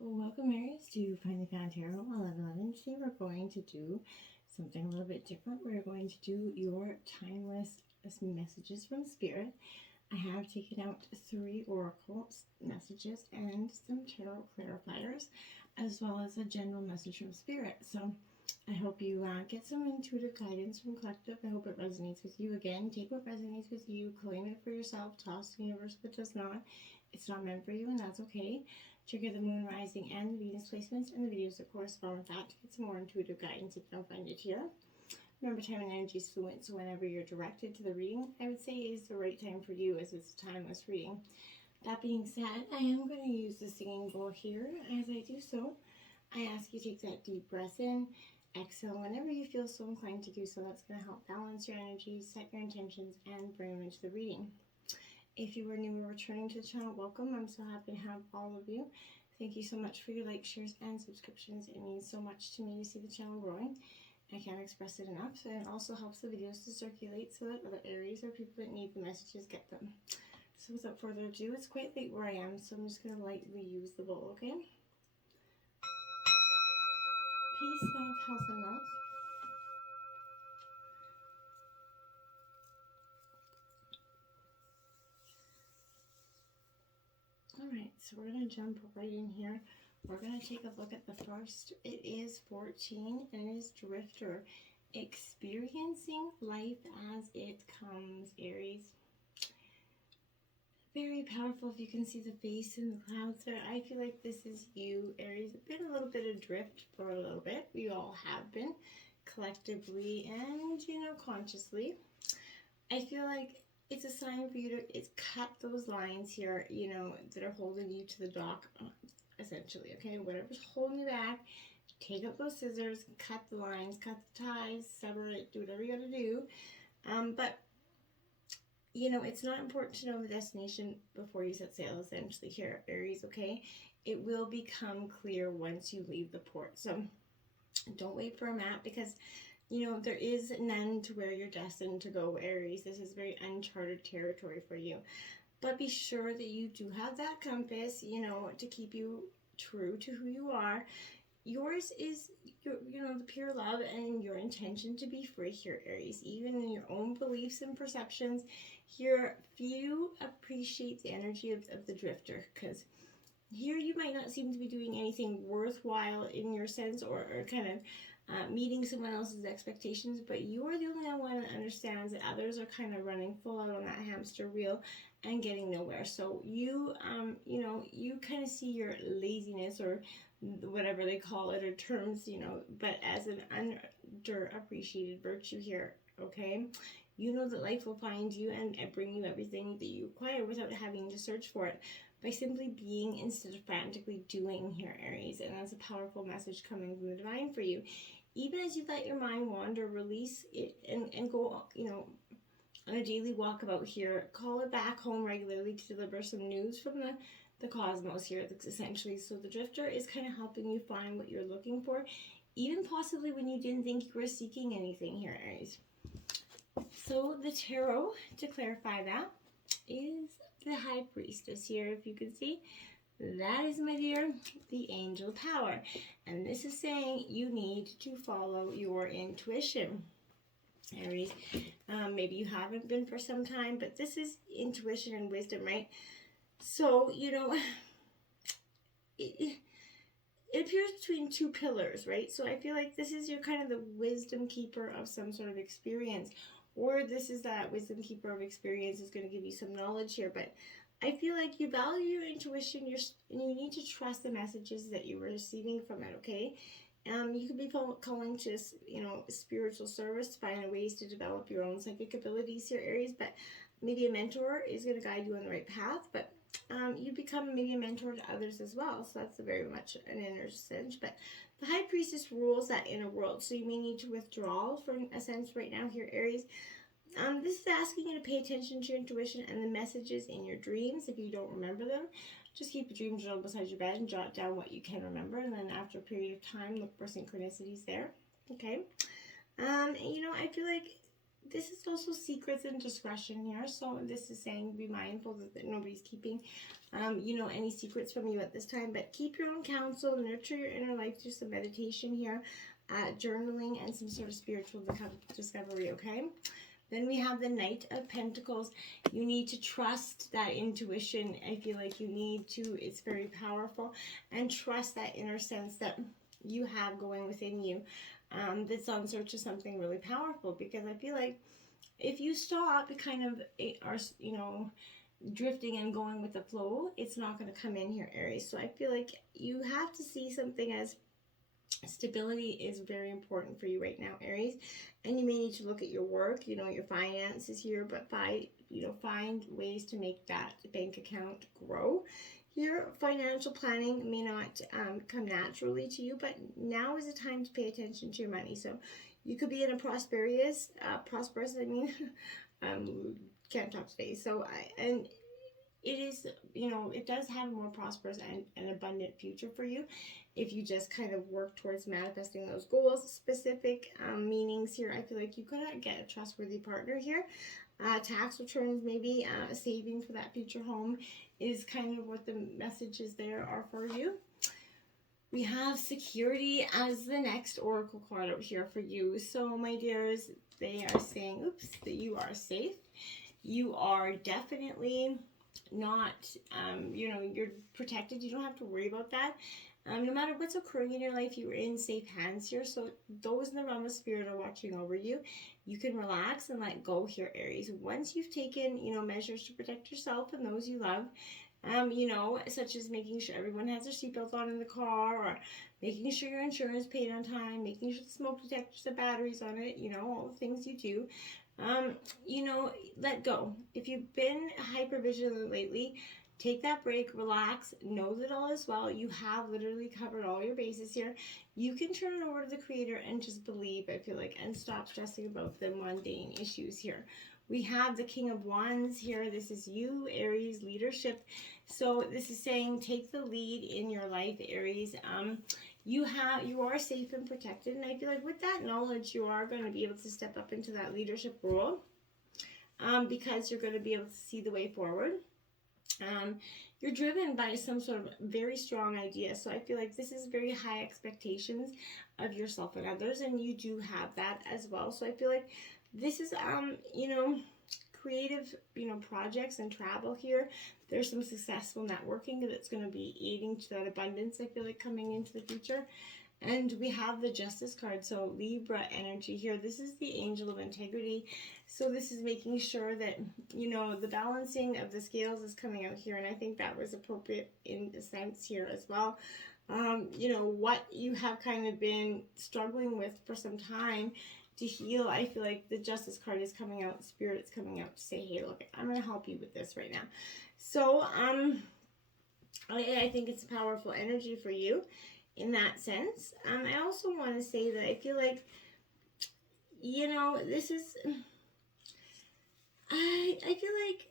Welcome, Aries, to Finally Found Tarot 1111. Today we're going to do something a little bit different. We're going to do your timeless messages from Spirit. I have taken out 3 oracle messages and some tarot clarifiers, as well as a general message from Spirit. So I hope you get some intuitive guidance from Collective. I hope it resonates with you. Again, take what resonates with you, claim it for yourself, toss the universe what does not. It's not meant for you, and that's okay. Trigger the moon rising and the Venus placements and the videos that correspond with that to get some more intuitive guidance if you don't find it here. Remember, time and energy is fluent, so whenever you're directed to the reading, I would say is the right time for you, as it's a timeless reading. That being said, I am going to use the singing bowl here. As I do so, I ask you to take that deep breath in, exhale whenever you feel so inclined to do so. That's going to help balance your energy, set your intentions, and bring them into the reading. If you are new or returning to the channel, welcome. I'm so happy to have all of you. Thank you so much for your likes, shares, and subscriptions. It means so much to me to see the channel growing. I can't express it enough. And it also helps the videos to circulate so that other Aries or people that need the messages get them. So without further ado, it's quite late where I am, so I'm just going to lightly use the bowl, okay? Peace, love, health, and wealth. Alright, so we're going to jump right in here. We're going to take a look at the first. It is 14 and it is Drifter. Experiencing life as it comes, Aries. Very powerful if you can see the face in the clouds there. I feel like this is you, Aries. Been a little bit adrift for a little bit. We all have been, collectively and, consciously. I feel like it's a sign for you to cut those lines here, that are holding you to the dock, essentially, okay? Whatever's holding you back, take out those scissors, cut the lines, cut the ties, sever it, do whatever you gotta do. But, it's not important to know the destination before you set sail, essentially, here, Aries, okay? It will become clear once you leave the port. So don't wait for a map, because there is none to where you're destined to go, Aries. This is very uncharted territory for you. But be sure that you do have that compass, to keep you true to who you are. Yours is, the pure love and your intention to be free here, Aries. Even in your own beliefs and perceptions, here, few appreciate the energy of the Drifter, because here you might not seem to be doing anything worthwhile in your sense, or kind of meeting someone else's expectations, but you are the only one that understands that others are kind of running full out on that hamster wheel and getting nowhere. So you, you kind of see your laziness, or whatever they call it, or terms, but as an underappreciated virtue here, okay? You know that life will find you and bring you everything that you require without having to search for it, by simply being instead of frantically doing here, Aries. And that's a powerful message coming from the divine for you. Even as you let your mind wander, release it and go, on a daily walkabout here. Call it back home regularly to deliver some news from the cosmos here, essentially. So the Drifter is kind of helping you find what you're looking for, even possibly when you didn't think you were seeking anything here, Aries. So the tarot, to clarify that, is the High Priestess here, if you can see. That is, my dear, the angel power. And this is saying you need to follow your intuition, Aries. Maybe you haven't been for some time, but this is intuition and wisdom, right? So, it appears between 2 pillars, right? So I feel like this is your kind of the wisdom keeper of some sort of experience, or this is that wisdom keeper of experience is going to give you some knowledge here. But I feel like you value your intuition, and you need to trust the messages that you are receiving from it, okay? You could be calling to, spiritual service to find ways to develop your own psychic abilities here, Aries. But maybe a mentor is going to guide you on the right path. But you become maybe a mentor to others as well. So that's very much an inner sense. But the High Priestess rules that inner world. So you may need to withdraw from a sense right now here, Aries. This is asking you to pay attention to your intuition and the messages in your dreams. If you don't remember them, just keep a dream journal beside your bed and jot down what you can remember. And then after a period of time, look for synchronicities there. Okay. I feel like this is also secrets and discretion here. So this is saying be mindful that nobody's keeping, you know, any secrets from you at this time. But keep your own counsel, nurture your inner life through some meditation here, journaling, and some sort of spiritual discovery, okay? Then we have the Knight of Pentacles. You need to trust that intuition. I feel like you need to. It's very powerful. And trust that inner sense that you have going within you. That's on search of something really powerful. Because I feel like if you stop kind of, are, you know, drifting and going with the flow, it's not going to come in here, Aries. So I feel like you have to see something as stability is very important for you right now, Aries. And you may need to look at your work, you know, your finances here, but find ways to make that bank account grow. Your financial planning may not come naturally to you, but now is the time to pay attention to your money. So you could be in a prosperous, can't talk today. So, and it is, you know, it does have a more prosperous and abundant future for you if you just kind of work towards manifesting those goals. Specific meanings here, I feel like you could get a trustworthy partner here. Tax returns, maybe saving for that future home is kind of what the messages there are for you. We have security as the next oracle card over here for you. So my dears, they are saying, oops, that you are safe. You are definitely not, you know, you're protected. You don't have to worry about that. No matter what's occurring in your life, you're in safe hands here. So those in the realm of spirit are watching over you. You can relax and let go here, Aries. Once you've taken, you know, measures to protect yourself and those you love, you know, such as making sure everyone has their seatbelt on in the car, or making sure your insurance paid on time, making sure the smoke detectors have batteries on it, you know, all the things you do. You know, let go. If you've been hyper vigilant lately, take that break, relax, know that all is well. You have literally covered all your bases here. You can turn it over to the Creator and just believe, I feel like, and stop stressing about the mundane issues here. We have the King of Wands here. This is you, Aries, leadership. So this is saying take the lead in your life, Aries. You are safe and protected, and I feel like with that knowledge, you are going to be able to step up into that leadership role, because you're going to be able to see the way forward. You're driven by some sort of very strong idea. So I feel like this is very high expectations of yourself and others, and you do have that as well. So I feel like this is, you know, creative, you know, projects and travel here. There's some successful networking that's going to be aiding to that abundance, I feel like, coming into the future. And we have the Justice card, so Libra energy here. This is the Angel of Integrity. So this is making sure that, you know, the balancing of the scales is coming out here. And I think that was appropriate in a sense here as well. You know, what you have kind of been struggling with for some time to heal, I feel like the Justice card is coming out. Spirit's coming out to say, hey, look, I'm going to help you with this right now. So I think it's a powerful energy for you in that sense. I also want to say that I feel like, you know, this is, I feel like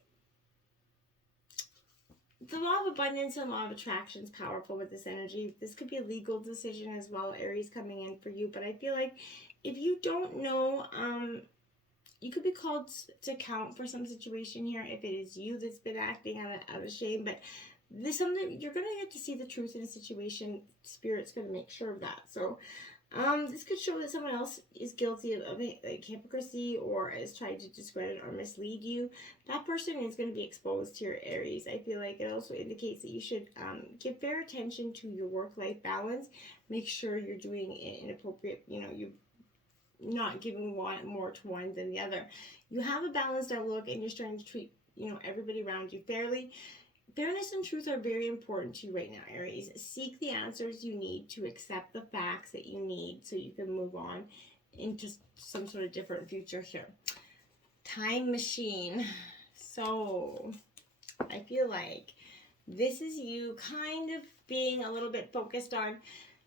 the law of abundance and law of attraction is powerful with this energy. This could be a legal decision as well, Aries, coming in for you. But I feel like if you don't know, you could be called to account for some situation here if it is you that's been acting out of shame. But this something you're going to get to see the truth in a situation. Spirit's going to make sure of that. So this could show that someone else is guilty of like hypocrisy or is trying to discredit or mislead you. That person is going to be exposed here, Aries. I feel like it also indicates that you should give fair attention to your work-life balance. Make sure you're doing it in appropriate, you know, you not giving one more to one than the other. You have a balanced outlook and you're starting to treat, you know, everybody around you fairly. Fairness and truth are very important to you right now, Aries. Seek the answers you need to accept the facts that you need so you can move on into some sort of different future here. Time machine. So I feel like this is you kind of being a little bit focused on,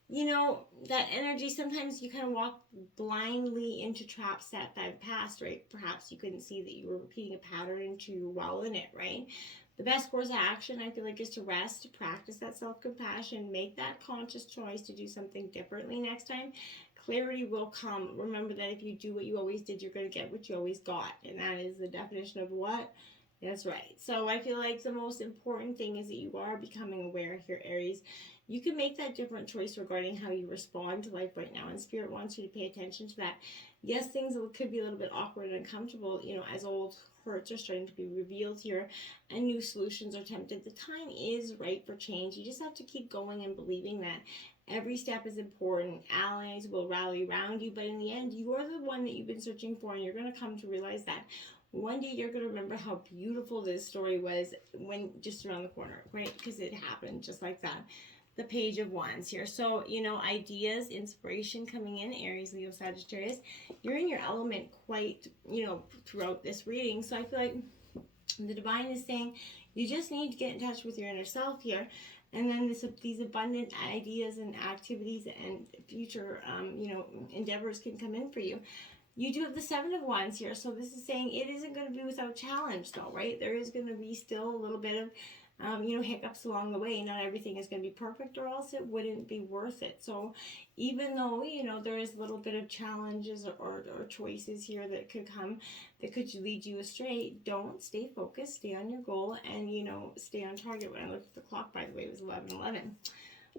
you know, that energy. Sometimes you kind of walk blindly into traps set by the past, right? Perhaps you couldn't see that you were repeating a pattern too well in it, right? The best course of action, I feel like, is to rest, to practice that self-compassion, make that conscious choice to do something differently next time. Clarity will come. Remember that if you do what you always did, you're going to get what you always got. And that is the definition of what? That's right. So I feel like the most important thing is that you are becoming aware here, Aries. You can make that different choice regarding how you respond to life right now. And Spirit wants you to pay attention to that. Yes, things could be a little bit awkward and uncomfortable, as old hurts are starting to be revealed here and new solutions are attempted. The time is right for change. You just have to keep going and believing that every step is important. Allies will rally around you, but in the end, you are the one that you've been searching for, and you're going to come to realize that one day you're going to remember how beautiful this story was when just around the corner, right? Because it happened just like that. The Page of Wands here. So, ideas, inspiration coming in, Aries, Leo, Sagittarius. You're in your element quite, throughout this reading. So I feel like the divine is saying you just need to get in touch with your inner self here. And then these abundant ideas and activities and future, endeavors can come in for you. You do have the Seven of Wands here. So this is saying it isn't going to be without challenge though, right? There is going to be still a little bit of hiccups along the way. Not everything is going to be perfect or else it wouldn't be worth it. So even though, there is a little bit of challenges or choices here that could come, that could lead you astray, don't, stay focused, stay on your goal, and, stay on target. When I looked at the clock, by the way, it was 11:11.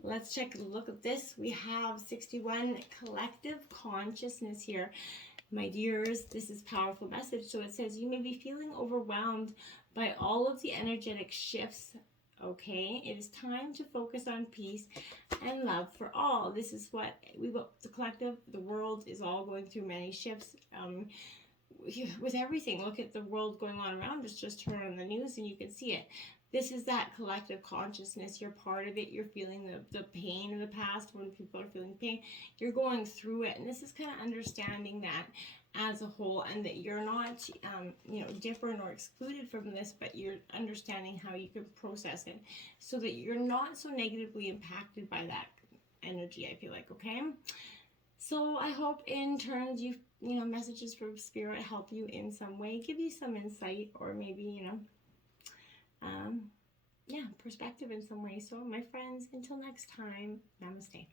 Let's take a look at this. We have 61, collective consciousness here. My dears, this is a powerful message. So it says you may be feeling overwhelmed by all of the energetic shifts. Okay, it is time to focus on peace and love for all. This is what the collective, the world is all going through many shifts. With everything, look at the world going on around us. Just turn on the news and you can see it. This is that collective consciousness. You're part of it. You're feeling the pain of the past. When people are feeling pain, you're going through it. And this is kind of understanding that as a whole, and that you're not, different or excluded from this, but you're understanding how you can process it so that you're not so negatively impacted by that energy, I feel like, okay? So I hope in turn messages from Spirit help you in some way, give you some insight, or maybe, perspective in some way. So my friends, until next time, namaste.